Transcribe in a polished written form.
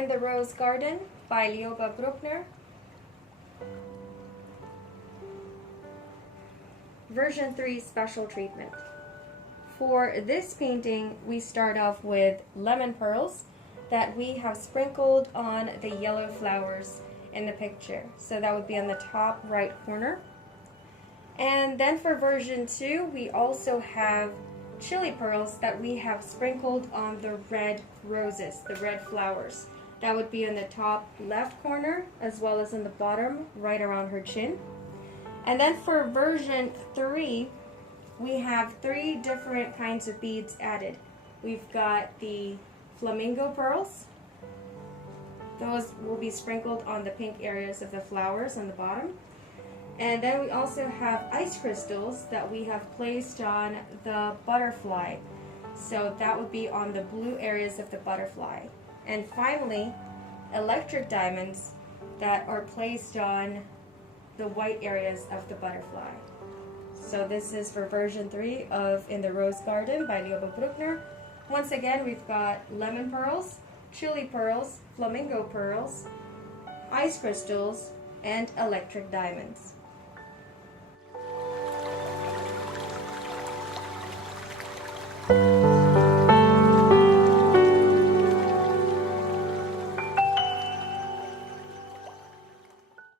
In the Rose Garden by Lioba Brückner. Version 3 Special Treatment. For this painting, we start off with lemon pearls that we have sprinkled on the yellow flowers in the picture. So that would be on the top right corner. And then for version 2, we also have chili pearls that we have sprinkled on the red roses, the red flowers. That would be in the top left corner as well as in the bottom right around her chin. And then for version 3, we have 3 different kinds of beads added. We've got the flamingo pearls. Those will be sprinkled on the pink areas of the flowers on the bottom. And then we also have ice crystals that we have placed on the butterfly. So that would be on the blue areas of the butterfly. And finally, electric diamonds that are placed on the white areas of the butterfly. So this is for version 3 of In the Rose Garden by Lioba Brückner. Once again, we've got lemon pearls, chili pearls, flamingo pearls, ice crystals, and electric diamonds.